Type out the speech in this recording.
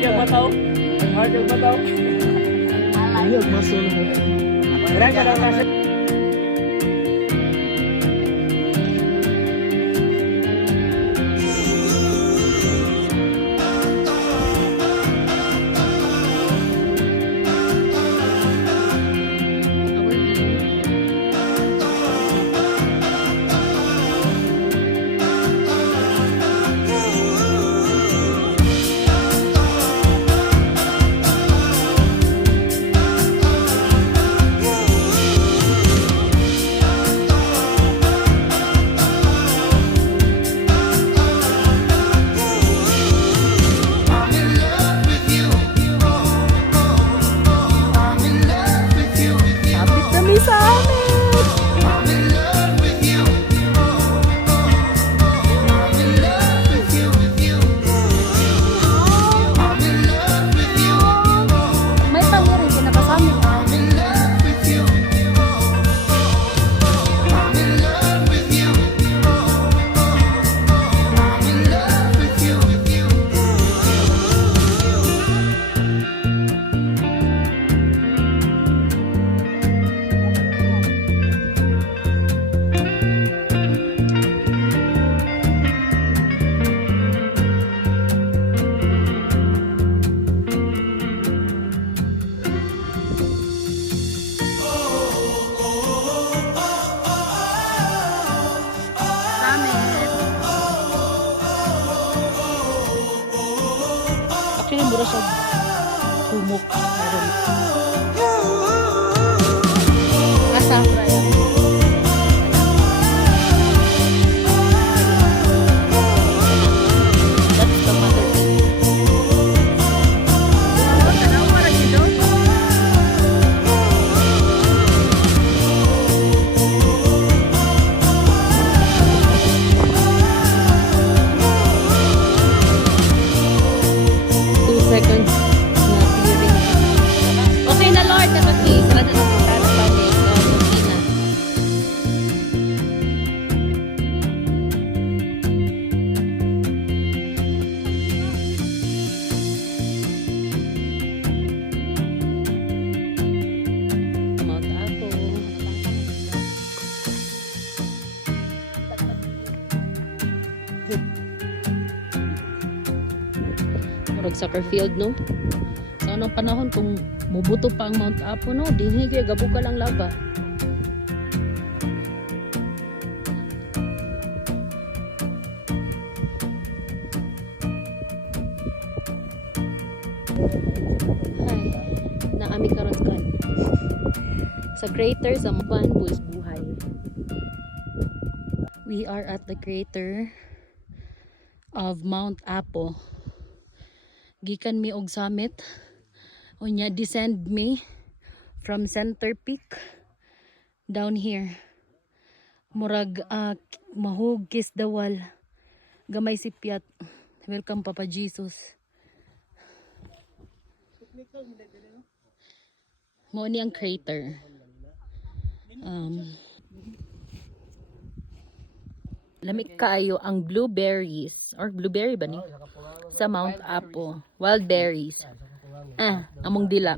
yung mataw. Ang hard yung mataw. Ayog masulong. Kailan ka lang nasa. Actually, mura siya humok. Asa? That's the mother. Seconds na clearing. Okay na Lord, kasi sarado na punta na balik. Okay na. Mount Apo. Murag soccer field, no? So, anong panahon kung mubuto pa ang Mount Apo, no? Dinhi kaya gabuka lang lava. Hi, naami karon sa crater sa Mapan, Buwis Buhay. We are at the crater of Mount Apo. Gikan mi og summit, unya descend me from center peak down here. Murag mahugis dawal, gamay sipiat. Welcome Papa Jesus. Mo ni ang crater. Lamig kaayo ang blueberries or blueberry ba ni? Sa Mount Apo, wild berries. Among dila.